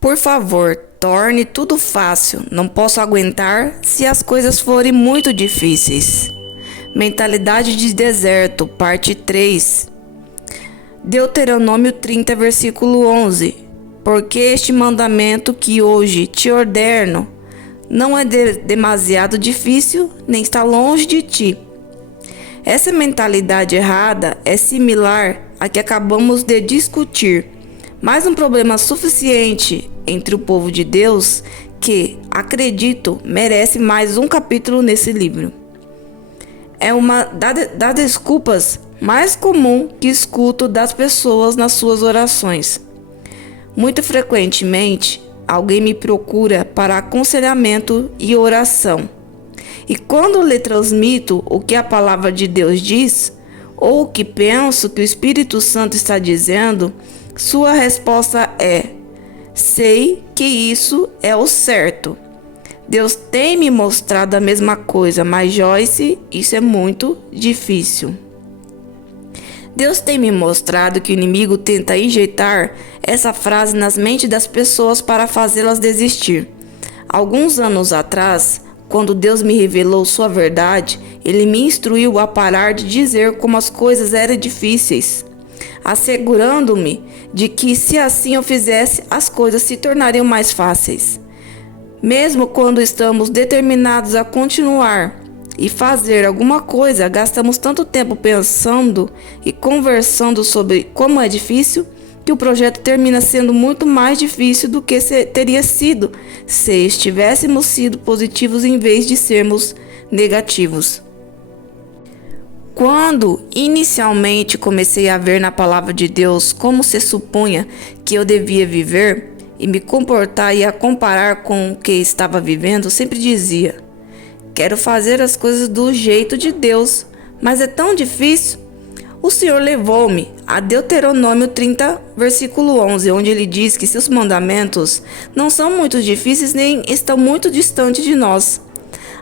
Por favor, torne tudo fácil. Não posso aguentar se as coisas forem muito difíceis. Mentalidade de deserto, parte 3. Deuteronômio 30, versículo 11. Porque este mandamento que hoje te ordeno não é demasiado difícil, nem está longe de ti. Essa mentalidade errada é similar à que acabamos de discutir, mas um problema suficiente entre o povo de Deus que, acredito, merece mais um capítulo nesse livro. É uma das desculpas mais comum que escuto das pessoas nas suas orações. Muito frequentemente, alguém me procura para aconselhamento e oração. E quando lhe transmito o que a palavra de Deus diz, ou o que penso que o Espírito Santo está dizendo, sua resposta é: sei que isso é o certo. Deus tem me mostrado a mesma coisa, mas Joyce, isso é muito difícil. Deus tem me mostrado que o inimigo tenta injetar essa frase nas mentes das pessoas para fazê-las desistir. Alguns anos atrás, quando Deus me revelou sua verdade, Ele me instruiu a parar de dizer como as coisas eram difíceis, assegurando-me de que se assim eu fizesse, as coisas se tornariam mais fáceis. Mesmo quando estamos determinados a continuar e fazer alguma coisa, gastamos tanto tempo pensando e conversando sobre como é difícil, que o projeto termina sendo muito mais difícil do que teria sido se estivéssemos sido positivos em vez de sermos negativos. Quando inicialmente comecei a ver na palavra de Deus como se supunha que eu devia viver e me comportar e a comparar com o que estava vivendo, sempre dizia: quero fazer as coisas do jeito de Deus, mas é tão difícil. O Senhor levou-me a Deuteronômio 30, versículo 11, onde ele diz que seus mandamentos não são muito difíceis nem estão muito distantes de nós.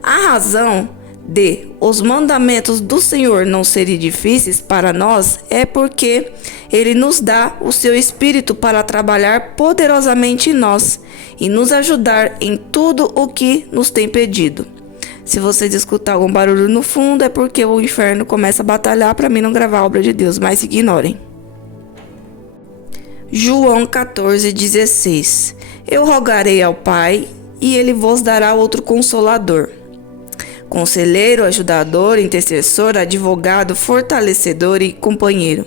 A razão de os mandamentos do Senhor não serem difíceis para nós é porque Ele nos dá o seu Espírito para trabalhar poderosamente em nós e nos ajudar em tudo o que nos tem pedido. Se vocês escutar algum barulho no fundo, é porque o inferno começa a batalhar para mim não gravar a obra de Deus, mas ignorem. João 14,16. Eu rogarei ao Pai, e Ele vos dará outro Consolador. Conselheiro, ajudador, intercessor, advogado, fortalecedor e companheiro,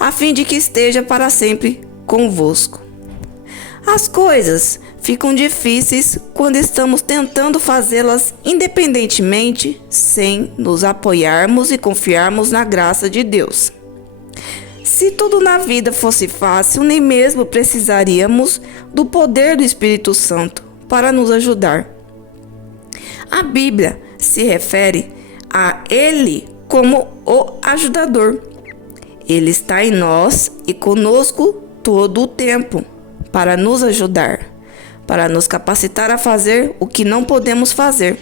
a fim de que esteja para sempre convosco. As coisas ficam difíceis quando estamos tentando fazê-las independentemente, sem nos apoiarmos e confiarmos na graça de Deus. Se tudo na vida fosse fácil, nem mesmo precisaríamos do poder do Espírito Santo para nos ajudar. A Bíblia se refere a Ele como o ajudador. Ele está em nós e conosco todo o tempo para nos ajudar, para nos capacitar a fazer o que não podemos fazer,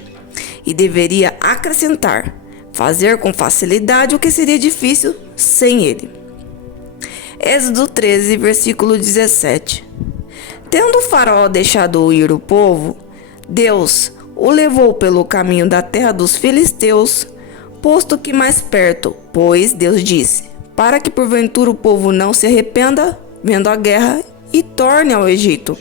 e deveria acrescentar, fazer com facilidade o que seria difícil sem Ele. Êxodo 13, versículo 17. Tendo o faraó deixado ir o povo, Deus o levou pelo caminho da terra dos filisteus, posto que mais perto, pois Deus disse, para que porventura o povo não se arrependa, vendo a guerra, e torne ao Egito.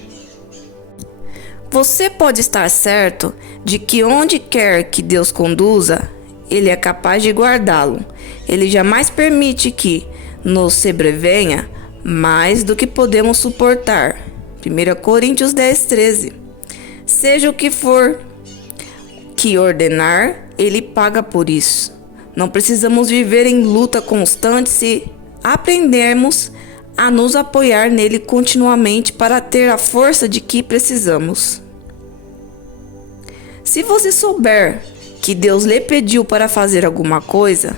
Você pode estar certo de que onde quer que Deus conduza, Ele é capaz de guardá-lo. Ele jamais permite que nos sobrevenha mais do que podemos suportar. 1 Coríntios 10, 13. Seja o que for que ordenar, Ele paga por isso. Não precisamos viver em luta constante se aprendermos a nos apoiar nele continuamente para ter a força de que precisamos. Se você souber que Deus lhe pediu para fazer alguma coisa,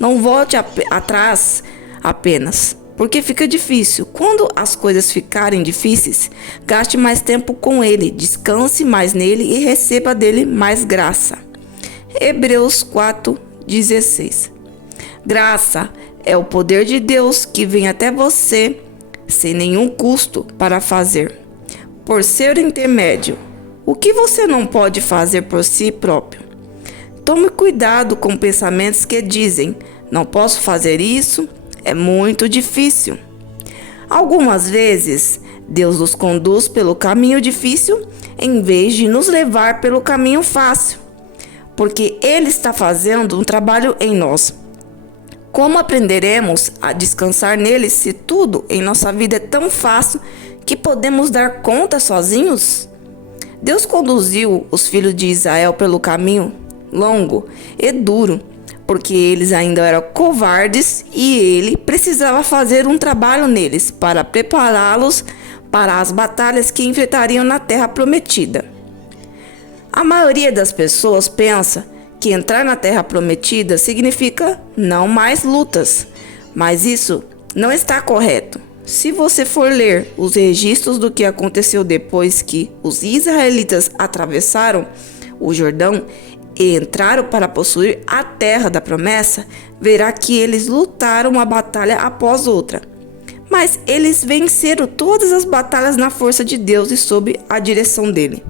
não volte atrás apenas, porque fica difícil. Quando as coisas ficarem difíceis, gaste mais tempo com Ele, descanse mais nele e receba dele mais graça. Hebreus 4:16. Graça é o poder de Deus que vem até você sem nenhum custo para fazer. por ser intermédio. O que você não pode fazer por si próprio? Tome cuidado com pensamentos que dizem: não posso fazer isso, é muito difícil. Algumas vezes, Deus nos conduz pelo caminho difícil em vez de nos levar pelo caminho fácil, porque Ele está fazendo um trabalho em nós. Como aprenderemos a descansar nele se tudo em nossa vida é tão fácil que podemos dar conta sozinhos? Deus conduziu os filhos de Israel pelo caminho longo e duro, porque eles ainda eram covardes e ele precisava fazer um trabalho neles para prepará-los para as batalhas que enfrentariam na terra prometida. A maioria das pessoas pensa que entrar na terra prometida significa não mais lutas, mas isso não está correto. Se você for ler os registros do que aconteceu depois que os israelitas atravessaram o Jordão e entraram para possuir a terra da promessa, verá que eles lutaram uma batalha após outra. Mas eles venceram todas as batalhas na força de Deus e sob a direção dele.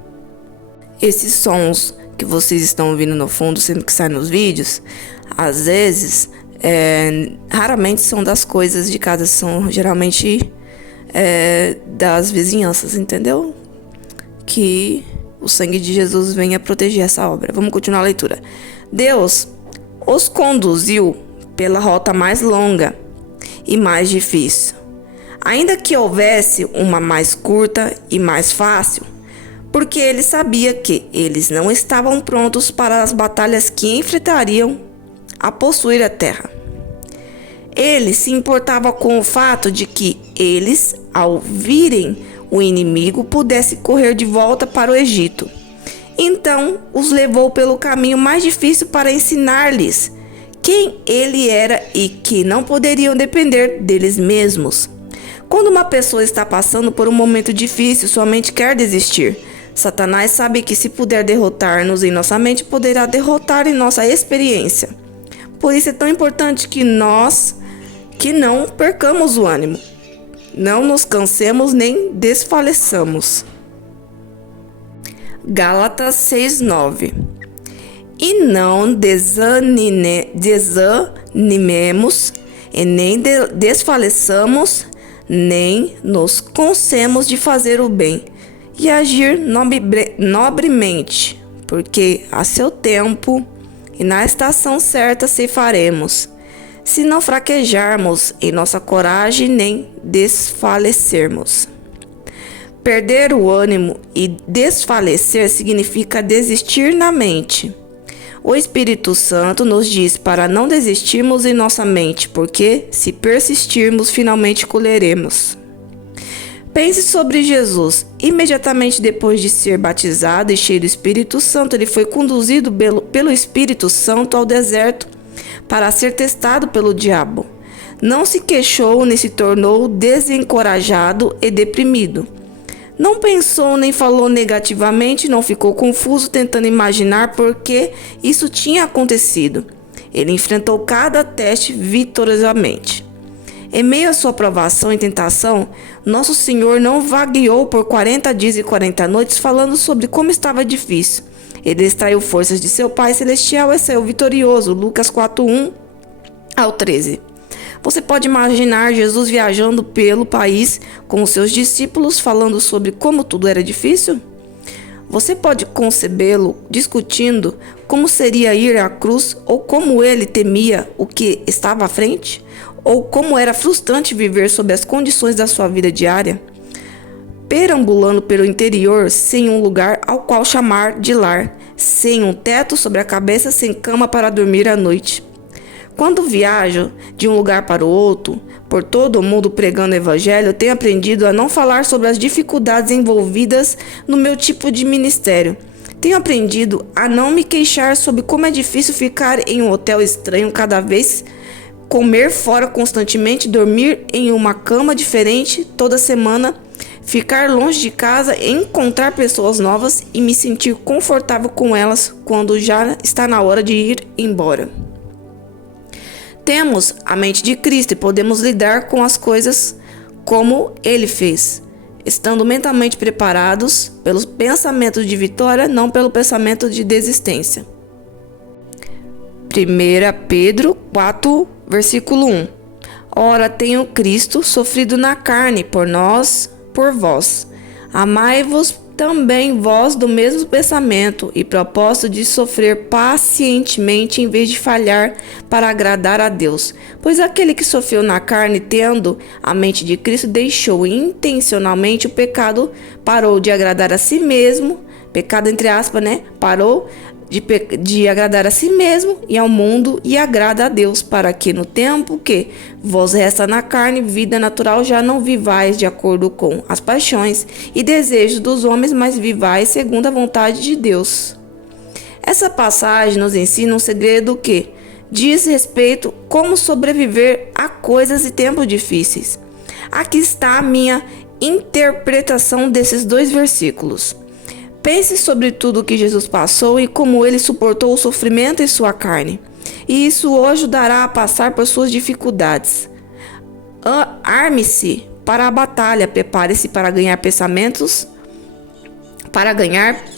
Esses sons que vocês estão ouvindo no fundo, sempre que saem nos vídeos, às vezes, raramente são das coisas de casa, são geralmente das vizinhanças, entendeu? Que o sangue de Jesus venha proteger essa obra. Vamos continuar a leitura. Deus os conduziu pela rota mais longa e mais difícil, ainda que houvesse uma mais curta e mais fácil, porque ele sabia que eles não estavam prontos para as batalhas que enfrentariam a possuir a terra. Ele se importava com o fato de que eles, ao virem o inimigo, pudessem correr de volta para o Egito. Então, os levou pelo caminho mais difícil para ensinar-lhes quem ele era e que não poderiam depender deles mesmos. Quando uma pessoa está passando por um momento difícil, sua mente quer desistir. Satanás sabe que se puder derrotar-nos em nossa mente, poderá derrotar em nossa experiência. Por isso é tão importante que não percamos o ânimo, não nos cansemos nem desfaleçamos. Gálatas 6:9. E não desanimemos e nem desfaleçamos, nem nos cansemos de fazer o bem e agir nobremente, porque a seu tempo e na estação certa ceifaremos, se não fraquejarmos em nossa coragem nem desfalecermos. Perder o ânimo e desfalecer significa desistir na mente. O Espírito Santo nos diz para não desistirmos em nossa mente, porque se persistirmos, finalmente colheremos. Pense sobre Jesus. Imediatamente depois de ser batizado e cheio do Espírito Santo, ele foi conduzido pelo Espírito Santo ao deserto para ser testado pelo diabo. Não se queixou nem se tornou desencorajado e deprimido. Não pensou nem falou negativamente, não ficou confuso tentando imaginar por que isso tinha acontecido. Ele enfrentou cada teste vitoriosamente. Em meio à sua provação e tentação, nosso Senhor não vagueou por 40 dias e 40 noites falando sobre como estava difícil. Ele extraiu forças de seu Pai Celestial e saiu vitorioso. Lucas 4:1-13. Você pode imaginar Jesus viajando pelo país com os seus discípulos, falando sobre como tudo era difícil? Você pode concebê-lo discutindo como seria ir à cruz, ou como ele temia o que estava à frente, ou como era frustrante viver sob as condições da sua vida diária, perambulando pelo interior sem um lugar ao qual chamar de lar, sem um teto sobre a cabeça, sem cama para dormir à noite. Quando viajo de um lugar para o outro, por todo o mundo pregando o evangelho, tenho aprendido a não falar sobre as dificuldades envolvidas no meu tipo de ministério. Tenho aprendido a não me queixar sobre como é difícil ficar em um hotel estranho cada vez, comer fora constantemente, dormir em uma cama diferente toda semana, ficar longe de casa, encontrar pessoas novas e me sentir confortável com elas quando já está na hora de ir embora. Temos a mente de Cristo e podemos lidar com as coisas como Ele fez. estando mentalmente preparados pelos pensamentos de vitória, não pelo pensamento de desistência. 1 Pedro 4, versículo 1. Ora, tenho Cristo sofrido na carne por nós, por vós. Amai-vos também vós do mesmo pensamento e propósito de sofrer pacientemente em vez de falhar para agradar a Deus. Pois aquele que sofreu na carne, tendo a mente de Cristo, deixou intencionalmente o pecado, parou de agradar a si mesmo, pecado entre aspas, parou de agradar a si mesmo e ao mundo e agrada a Deus, para que no tempo que vos resta na carne, vida natural, já não vivais de acordo com as paixões e desejos dos homens, mas vivais segundo a vontade de Deus. Essa passagem nos ensina um segredo que diz respeito como sobreviver a coisas e tempos difíceis. Aqui está a minha interpretação desses 2 versículos. Pense sobre tudo o que Jesus passou e como ele suportou o sofrimento em sua carne. E isso o ajudará a passar por suas dificuldades. Arme-se para a batalha, prepare-se para ganhar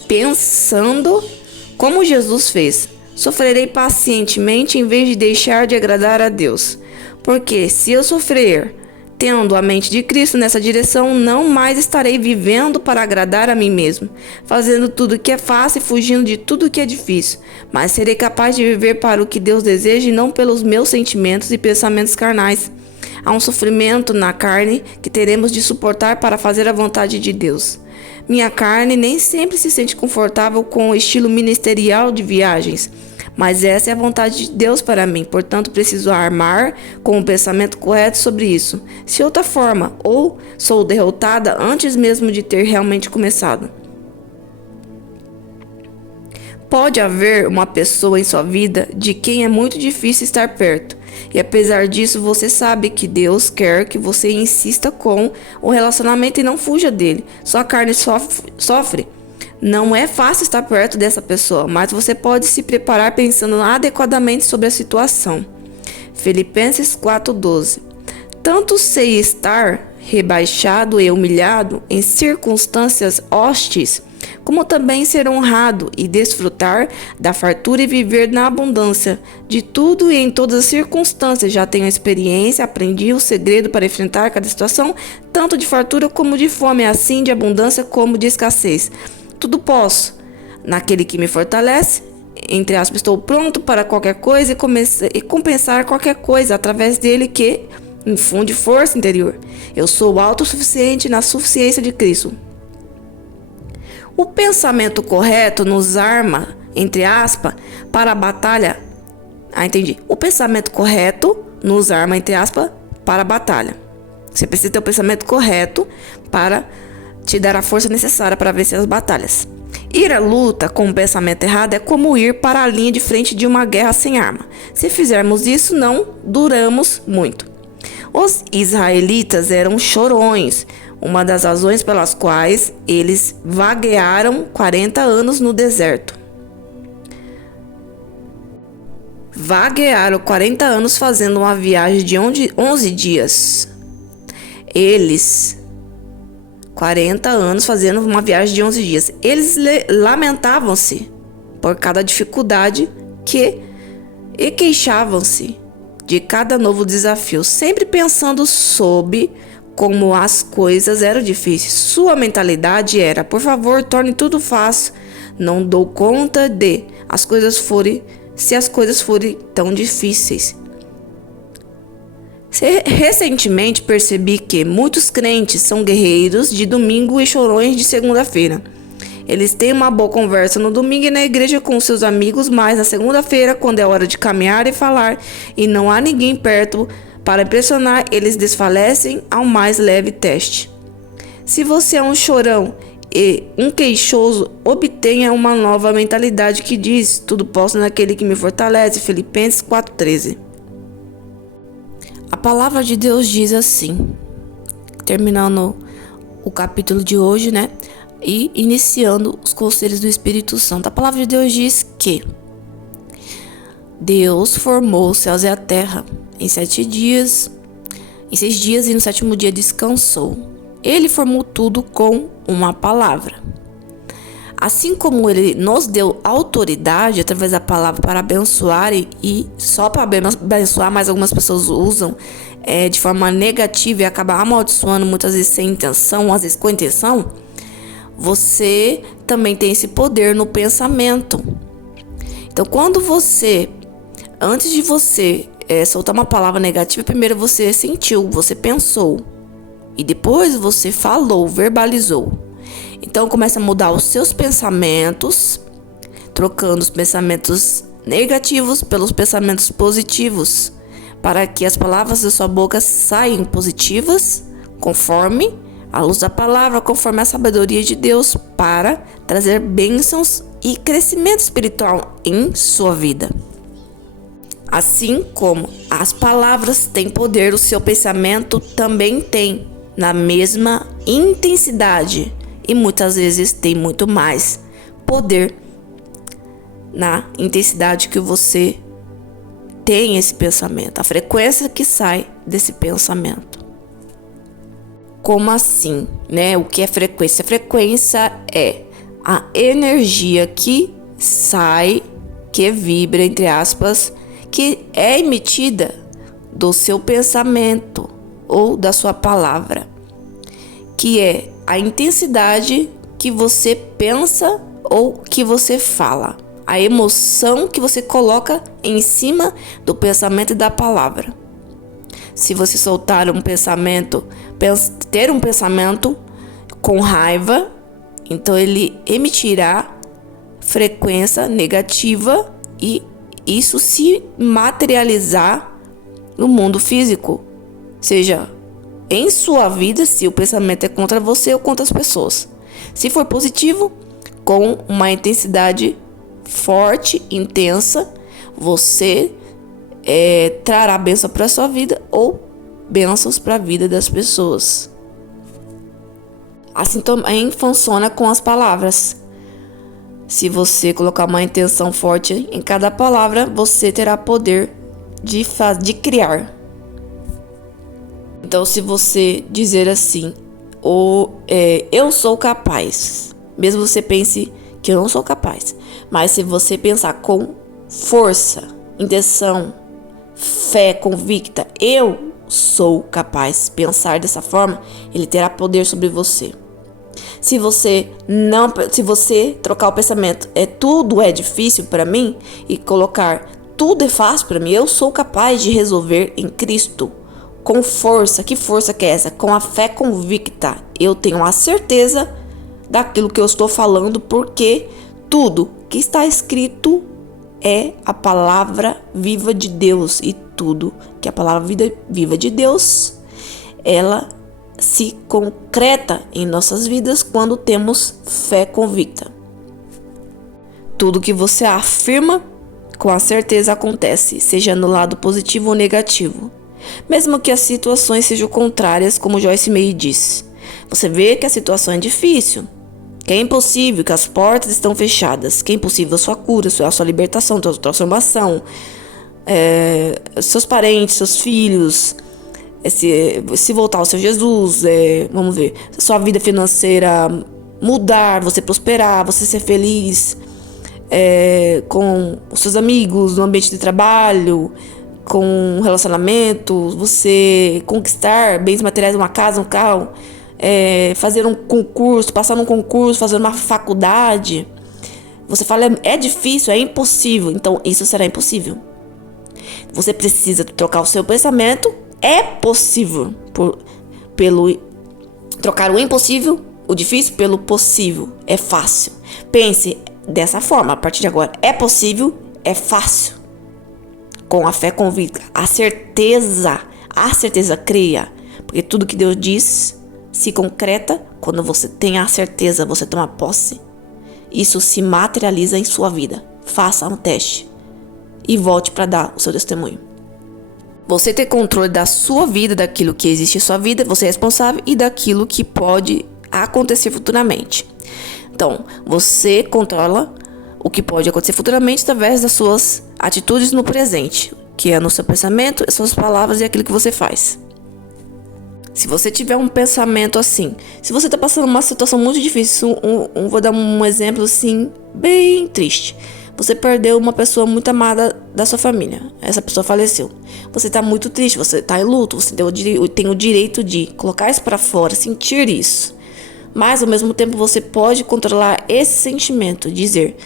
pensando como Jesus fez. Sofrerei pacientemente em vez de deixar de agradar a Deus. Porque se eu sofrer tendo a mente de Cristo nessa direção, não mais estarei vivendo para agradar a mim mesmo, fazendo tudo que é fácil e fugindo de tudo que é difícil, mas serei capaz de viver para o que Deus deseja e não pelos meus sentimentos e pensamentos carnais. Há um sofrimento na carne que teremos de suportar para fazer a vontade de Deus. Minha carne nem sempre se sente confortável com o estilo ministerial de viagens, mas essa é a vontade de Deus para mim, portanto preciso armar com o pensamento correto sobre isso. Se outra forma, ou sou derrotada antes mesmo de ter realmente começado. Pode haver uma pessoa em sua vida de quem é muito difícil estar perto, e apesar disso você sabe que Deus quer que você insista com o relacionamento e não fuja dele. Sua carne sofre. Não é fácil estar perto dessa pessoa, mas você pode se preparar pensando adequadamente sobre a situação. Filipenses 4:12. Tanto sei estar rebaixado e humilhado em circunstâncias hostis, como também ser honrado e desfrutar da fartura e viver na abundância de tudo e em todas as circunstâncias. Já tenho experiência, aprendi o segredo para enfrentar cada situação, tanto de fartura como de fome, assim de abundância como de escassez. Tudo posso naquele que me fortalece, entre aspas, estou pronto para qualquer coisa e compensar qualquer coisa através dele que infunde força interior. Eu sou autossuficiente na suficiência de Cristo. O pensamento correto nos arma, entre aspas, para a batalha. O pensamento correto nos arma, entre aspas, para a batalha. Você precisa ter o pensamento correto para te dar a força necessária para vencer as batalhas. Ir à luta com o pensamento errado é como ir para a linha de frente de uma guerra sem arma. Se fizermos isso, não duramos muito. Os israelitas eram chorões, uma das razões pelas quais eles vaguearam 40 anos no deserto. Vaguearam 40 anos fazendo uma viagem de 11 dias. 40 anos fazendo uma viagem de 11 dias. Eles lamentavam-se por cada dificuldade e queixavam-se de cada novo desafio, sempre pensando sobre como as coisas eram difíceis. Sua mentalidade era: por favor, torne tudo fácil. Não dou conta de se as coisas forem tão difíceis. Recentemente percebi que muitos crentes são guerreiros de domingo e chorões de segunda-feira. Eles têm uma boa conversa no domingo e na igreja com seus amigos, mas na segunda-feira, quando é hora de caminhar e falar e não há ninguém perto para impressionar, eles desfalecem ao mais leve teste. Se você é um chorão e um queixoso, obtenha uma nova mentalidade que diz: tudo posso naquele que me fortalece. Filipenses 4:13. A palavra de Deus diz assim, terminando o capítulo de hoje, e iniciando os conselhos do Espírito Santo. A palavra de Deus diz que Deus formou os céus e a terra em 6 dias e no 7º dia descansou. Ele formou tudo com uma palavra. Assim como ele nos deu autoridade através da palavra para abençoar e só para abençoar, mas algumas pessoas usam de forma negativa e acabam amaldiçoando muitas vezes sem intenção, às vezes com intenção, você também tem esse poder no pensamento. Então, quando você, antes de você soltar uma palavra negativa, primeiro você sentiu, você pensou e depois você falou, verbalizou. Então começa a mudar os seus pensamentos, trocando os pensamentos negativos pelos pensamentos positivos, para que as palavras da sua boca saiam positivas, conforme a luz da palavra, conforme a sabedoria de Deus, para trazer bênçãos e crescimento espiritual em sua vida. Assim como as palavras têm poder, o seu pensamento também tem, na mesma intensidade. E muitas vezes tem muito mais poder na intensidade que você tem esse pensamento, a frequência que sai desse pensamento. Como assim, né? O que é frequência? Frequência é a energia que sai, que vibra, entre aspas, que é emitida do seu pensamento ou da sua palavra, que é a intensidade que você pensa ou que você fala. A emoção que você coloca em cima do pensamento e da palavra. Se você soltar um pensamento, ter um pensamento com raiva, então ele emitirá frequência negativa e isso se materializar no mundo físico. Seja em sua vida, se o pensamento é contra você ou contra as pessoas. Se for positivo, com uma intensidade forte, intensa, você trará bênção para a sua vida ou bênçãos para a vida das pessoas. Assim também funciona com as palavras. Se você colocar uma intenção forte em cada palavra, você terá poder de criar. Então, se você dizer assim, eu sou capaz, mesmo você pense que eu não sou capaz, mas se você pensar com força, intenção, fé convicta, eu sou capaz, pensar dessa forma, ele terá poder sobre você. Se você trocar o pensamento, tudo é difícil para mim, e colocar tudo é fácil para mim, eu sou capaz de resolver em Cristo. Com força, que força que é essa? Com a fé convicta, eu tenho a certeza daquilo que eu estou falando, porque tudo que está escrito é a palavra viva de Deus, e tudo que a palavra viva de Deus, ela se concreta em nossas vidas quando temos fé convicta. Tudo que você afirma, com a certeza acontece, seja no lado positivo ou negativo. Mesmo que as situações sejam contrárias, como Joyce Meyer diz. Você vê que a situação é difícil, que é impossível, que as portas estão fechadas, que é impossível a sua cura, a sua libertação, a sua transformação, seus parentes, seus filhos, se voltar ao seu Jesus, vamos ver, sua vida financeira mudar, você prosperar, você ser feliz com os seus amigos, no ambiente de trabalho, com um relacionamento, você conquistar bens materiais, uma casa, um carro, fazer um concurso, passar num concurso, fazer uma faculdade. Você fala, é difícil, é impossível. Então, isso será impossível. Você precisa trocar o seu pensamento. É possível. Trocar o impossível, o difícil, pelo possível. É fácil. Pense dessa forma, a partir de agora. É possível, é fácil. Com a fé convicta, a certeza cria, porque tudo que Deus diz se concreta quando você tem a certeza, você toma posse, isso se materializa em sua vida. Faça um teste e volte para dar o seu testemunho. Você ter controle da sua vida, daquilo que existe em sua vida, você é responsável, e daquilo que pode acontecer futuramente. Então, você controla o que pode acontecer futuramente através das suas atitudes no presente, que é no seu pensamento, as suas palavras e aquilo que você faz. Se você tiver um pensamento assim, se você tá passando uma situação muito difícil, vou dar um exemplo assim, bem triste. Você perdeu uma pessoa muito amada da sua família. Essa pessoa faleceu. Você tá muito triste, você tá em luto, você tem o direito de colocar isso pra fora, sentir isso. Mas, ao mesmo tempo, você pode controlar esse sentimento, dizer,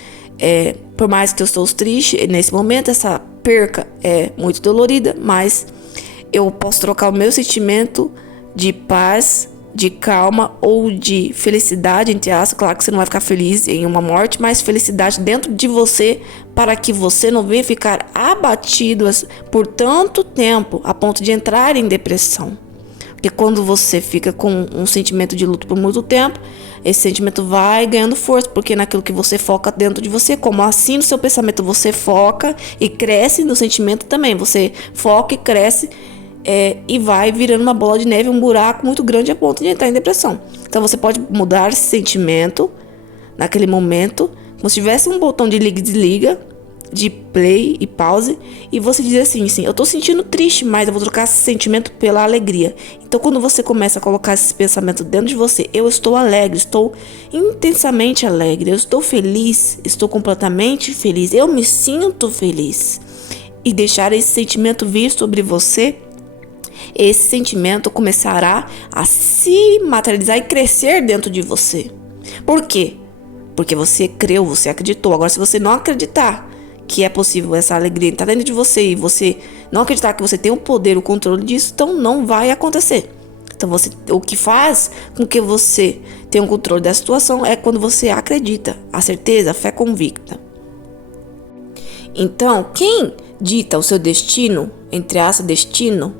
por mais que eu estou triste, nesse momento, essa perca é muito dolorida, mas eu posso trocar o meu sentimento de paz, de calma ou de felicidade, entre aspas. Claro que você não vai ficar feliz em uma morte, mas felicidade dentro de você, para que você não venha ficar abatido por tanto tempo a ponto de entrar em depressão. Porque quando você fica com um sentimento de luto por muito tempo, esse sentimento vai ganhando força, porque naquilo que você foca dentro de você, como assim no seu pensamento você foca e cresce no sentimento também, você foca e cresce, e vai virando uma bola de neve, um buraco muito grande a ponto de entrar em depressão. Então você pode mudar esse sentimento naquele momento, como se tivesse um botão de liga e desliga, de play e pause, e você diz assim, sim, eu tô sentindo triste, mas eu vou trocar esse sentimento pela alegria. Então quando você começa a colocar esse pensamento dentro de você, eu estou alegre, estou intensamente alegre, eu estou feliz, estou completamente feliz, eu me sinto feliz, e deixar esse sentimento vir sobre você, esse sentimento começará a se materializar e crescer dentro de você. Por quê? Porque você creu, você acreditou. Agora, se você não acreditar que é possível essa alegria entrar dentro de você e você não acreditar que você tem o poder, o controle disso, então não vai acontecer. Então, o que faz com que você tenha o controle da situação é quando você acredita, a certeza, a fé convicta. Então, quem dita o seu destino, entre aspas, destino,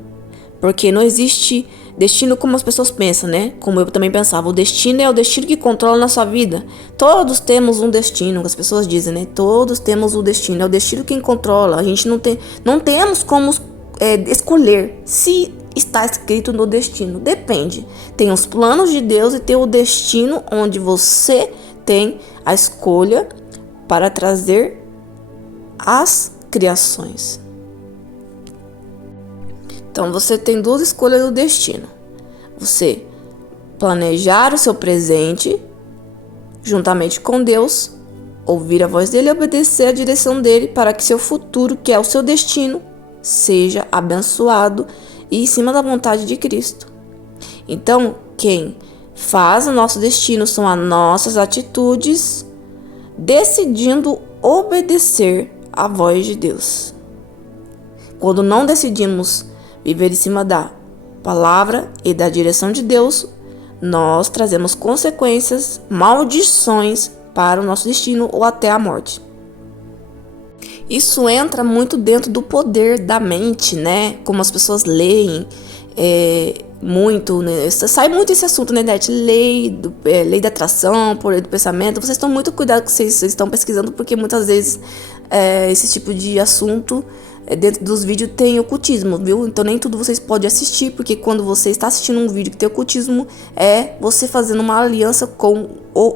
porque não existe destino como as pessoas pensam, né? Como eu também pensava, o destino é o destino que controla a nossa vida. Todos temos um destino, as pessoas dizem, né? Todos temos o destino, é o destino quem controla. A gente não temos como escolher se está escrito no destino. Depende. Tem os planos de Deus e tem o destino onde você tem a escolha para trazer as criações. Então, você tem duas escolhas no destino. Você planejar o seu presente juntamente com Deus, ouvir a voz dele e obedecer a direção dele para que seu futuro, que é o seu destino, seja abençoado e em cima da vontade de Cristo. Então, quem faz o nosso destino são as nossas atitudes, decidindo obedecer à voz de Deus. Quando não decidimos viver em cima da palavra e da direção de Deus, nós trazemos consequências, maldições para o nosso destino ou até a morte. Isso entra muito dentro do poder da mente, né? Como as pessoas leem muito, né? Sai muito esse assunto, né, Net? Lei da atração, poder do pensamento. Vocês estão muito cuidado que vocês estão pesquisando, porque muitas vezes esse tipo de assunto dentro dos vídeos tem ocultismo, viu? Então nem tudo vocês podem assistir, porque quando você está assistindo um vídeo que tem ocultismo, é você fazendo uma aliança com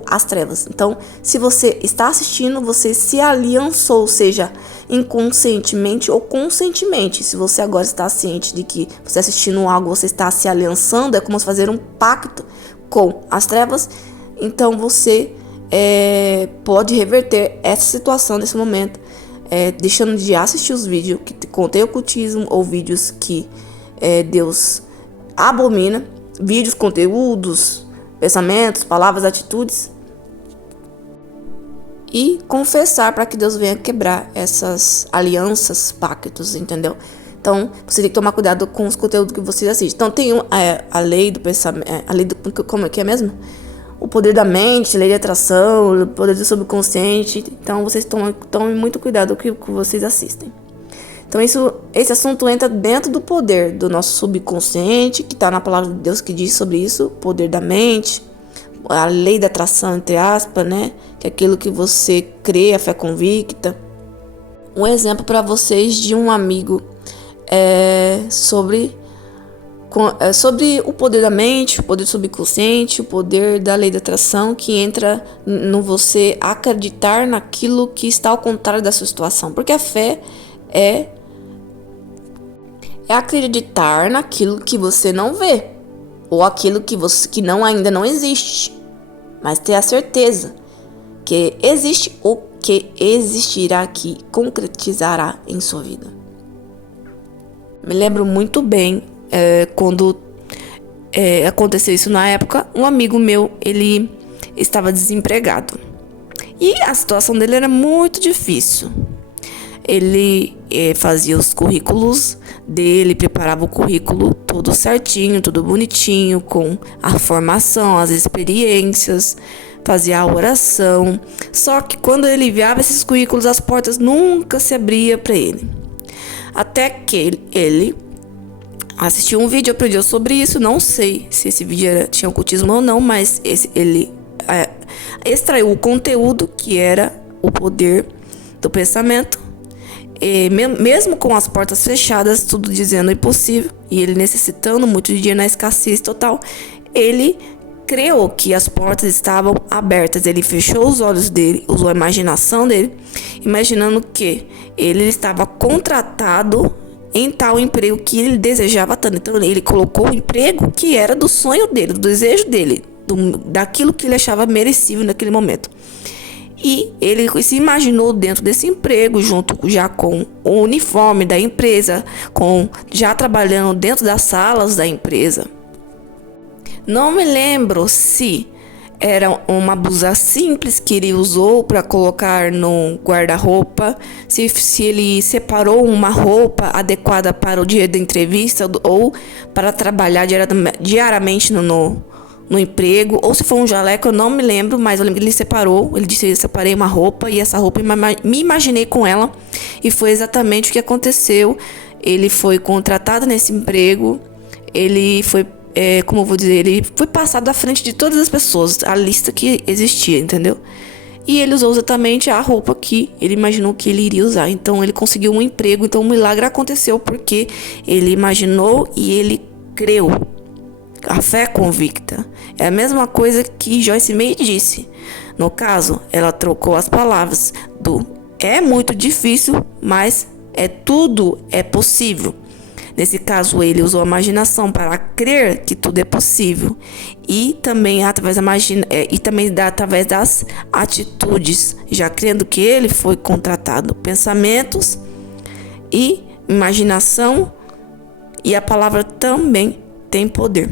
as trevas. Então, se você está assistindo, você se aliançou, seja inconscientemente ou conscientemente. Se você agora está ciente de que você assistindo algo, você está se aliançando, é como se fazer um pacto com as trevas. Então você pode reverter essa situação nesse momento, deixando de assistir os vídeos que contêm ocultismo ou vídeos que Deus abomina, vídeos, conteúdos, pensamentos, palavras, atitudes, e confessar para que Deus venha quebrar essas alianças, pactos, entendeu? Então, você tem que tomar cuidado com os conteúdos que você assiste. Então, tem a lei do pensamento, como é que é mesmo? O poder da mente, lei de atração, o poder do subconsciente. Então, vocês tomem muito cuidado com o que vocês assistem. Então, esse assunto entra dentro do poder do nosso subconsciente, que está na palavra de Deus que diz sobre isso, poder da mente, a lei da atração, entre aspas, né? Que é aquilo que você crê, a fé convicta. Um exemplo para vocês de um amigo sobre o poder da mente, o poder subconsciente, o poder da lei da atração, que entra no você acreditar naquilo que está ao contrário da sua situação. Porque a fé é acreditar naquilo que você não vê. ou aquilo que ainda não existe, mas ter a certeza que existe ou que existirá, que concretizará em sua vida. Me lembro muito bem quando aconteceu isso na época. Um amigo meu, ele estava desempregado e a situação dele era muito difícil. Ele fazia os currículos dele, preparava o currículo todo certinho, tudo bonitinho, com a formação, as experiências, fazia a oração. Só que quando ele enviava esses currículos, as portas nunca se abriam para ele. Até que ele assistiu um vídeo, aprendeu sobre isso. Não sei se esse vídeo tinha ocultismo ou não, mas ele extraiu o conteúdo, que era o poder do pensamento. E mesmo com as portas fechadas, tudo dizendo impossível, e ele necessitando muito de dinheiro, na escassez total, ele creu que as portas estavam abertas. Ele fechou os olhos dele, usou a imaginação dele, imaginando que ele estava contratado em tal emprego que ele desejava tanto. Então ele colocou o emprego que era do sonho dele, do desejo dele, daquilo que ele achava merecível naquele momento. E ele se imaginou dentro desse emprego, junto já com o uniforme da empresa, já trabalhando dentro das salas da empresa. Não me lembro se era uma blusa simples que ele usou para colocar no guarda-roupa, se ele separou uma roupa adequada para o dia da entrevista ou para trabalhar diariamente no emprego, ou se foi um jaleco, eu não me lembro, mas eu lembro que ele separou. Ele disse: eu separei uma roupa e essa roupa me imaginei com ela, e foi exatamente o que aconteceu. Ele foi contratado nesse emprego, ele foi, como eu vou dizer, ele foi passado à frente de todas as pessoas, a lista que existia, entendeu? E ele usou exatamente a roupa que ele imaginou que ele iria usar. Então ele conseguiu um emprego. Então o milagre aconteceu porque ele imaginou e ele creu. A fé convicta é a mesma coisa que Joyce Meyer disse. No caso, ela trocou as palavras do é muito difícil, mas tudo é possível. Nesse caso, ele usou a imaginação para crer que tudo é possível, e também através das atitudes, já crendo que ele foi contratado. Pensamentos e imaginação, e a palavra também tem poder.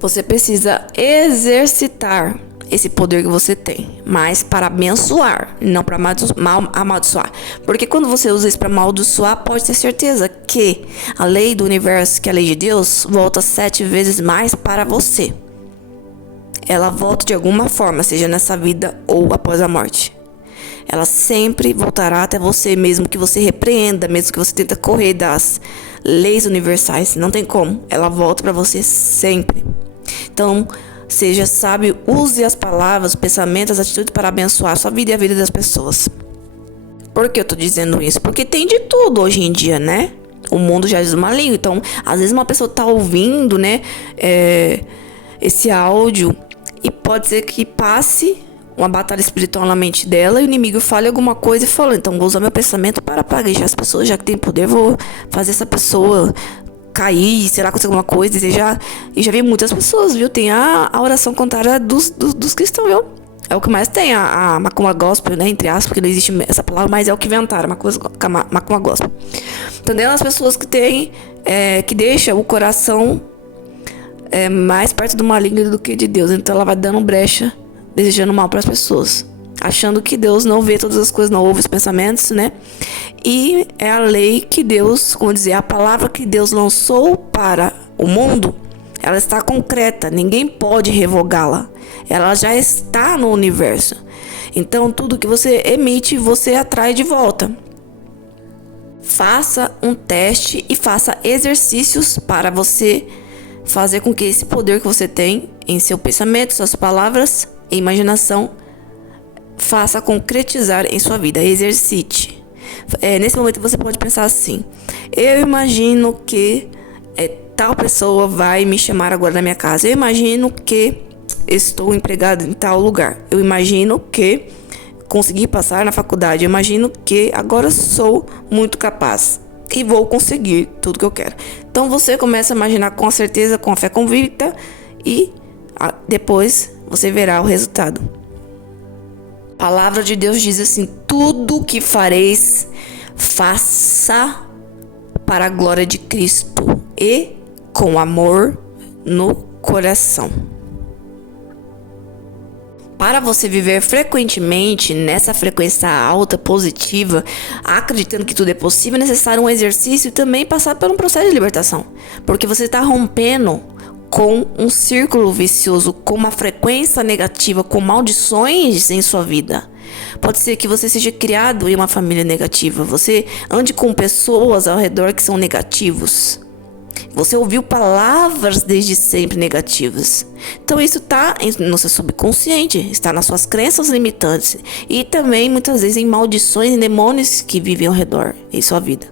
Você precisa exercitar esse poder que você tem, mas para abençoar, não para amaldiçoar. Porque quando você usa isso para amaldiçoar, pode ter certeza que a lei do universo, que é a lei de Deus, volta 7 vezes mais para você. Ela volta de alguma forma, seja nessa vida ou após a morte. Ela sempre voltará até você, mesmo que você repreenda, mesmo que você tente correr das leis universais. Não tem como. Ela volta para você sempre. Então, seja sábio, use as palavras, os pensamentos, as atitudes para abençoar a sua vida e a vida das pessoas. Por que eu tô dizendo isso? Porque tem de tudo hoje em dia, né? O mundo já diz uma língua. Então, às vezes uma pessoa tá ouvindo, né, esse áudio, e pode ser que passe uma batalha espiritual na mente dela e o inimigo fale alguma coisa e fala: então vou usar meu pensamento para praguejar as pessoas, já que tem poder, vou fazer essa pessoa cair, será que aconteceu alguma coisa? E já vi muitas pessoas, viu? Tem a oração contrária dos cristãos, viu? É o que mais tem, a macumba gospel, né? Entre aspas, porque não existe essa palavra, mas é o que inventaram, macumba gospel. Então, tem as pessoas que tem, que deixam o coração mais perto do maligno do que de Deus. Então, ela vai dando brecha, desejando mal para as pessoas, achando que Deus não vê todas as coisas, não ouve os pensamentos, né? E é a lei que Deus, como dizer, a palavra que Deus lançou para o mundo, ela está concreta, ninguém pode revogá-la. Ela já está no universo. Então, tudo que você emite, você atrai de volta. Faça um teste e faça exercícios para você fazer com que esse poder que você tem em seu pensamento, suas palavras e imaginação, faça concretizar em sua vida. Exercite. Nesse momento você pode pensar assim: eu imagino que tal pessoa vai me chamar agora na minha casa. Eu imagino que estou empregado em tal lugar. Eu imagino que consegui passar na faculdade. Eu imagino que agora sou muito capaz e vou conseguir tudo que eu quero. Então você começa a imaginar com a certeza, com a fé convicta, e depois você verá o resultado. A palavra de Deus diz assim: tudo o que fareis, faça para a glória de Cristo e com amor no coração. Para você viver frequentemente nessa frequência alta, positiva, acreditando que tudo é possível, é necessário um exercício e também passar por um processo de libertação. Porque você está rompendo com um círculo vicioso, com uma frequência negativa, com maldições em sua vida. Pode ser que você seja criado em uma família negativa, você ande com pessoas ao redor que são negativos. Você ouviu palavras desde sempre negativas. Então isso está no seu subconsciente, está nas suas crenças limitantes e também muitas vezes em maldições e demônios que vivem ao redor em sua vida.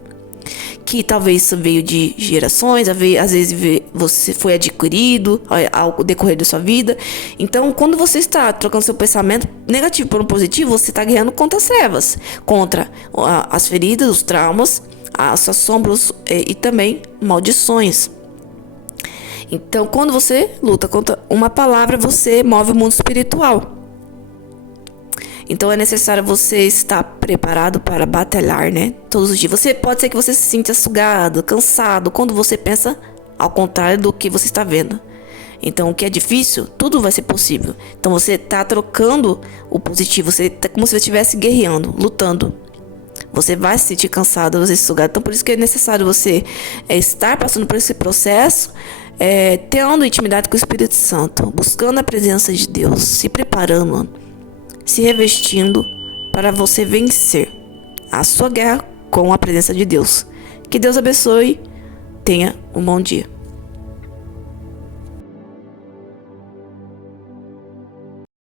Que talvez isso veio de gerações, às vezes você foi adquirido ao decorrer da sua vida. Então, quando você está trocando seu pensamento negativo por um positivo, você está guerreando contra as trevas, contra as feridas, os traumas, as assombros e também maldições. Então, quando você luta contra uma palavra, você move o mundo espiritual. Então é necessário você estar preparado para batalhar, né? Todos os dias. Pode ser que você se sinta sugado, cansado, quando você pensa ao contrário do que você está vendo. Então, o que é difícil, tudo vai ser possível. Então, você está trocando o positivo, você tá como se você estivesse guerreando, lutando. Você vai se sentir cansado, você se sugado. Então, por isso que é necessário você estar passando por esse processo, tendo intimidade com o Espírito Santo, buscando a presença de Deus, se preparando, se revestindo para você vencer a sua guerra com a presença de Deus. Que Deus abençoe. Tenha um bom dia.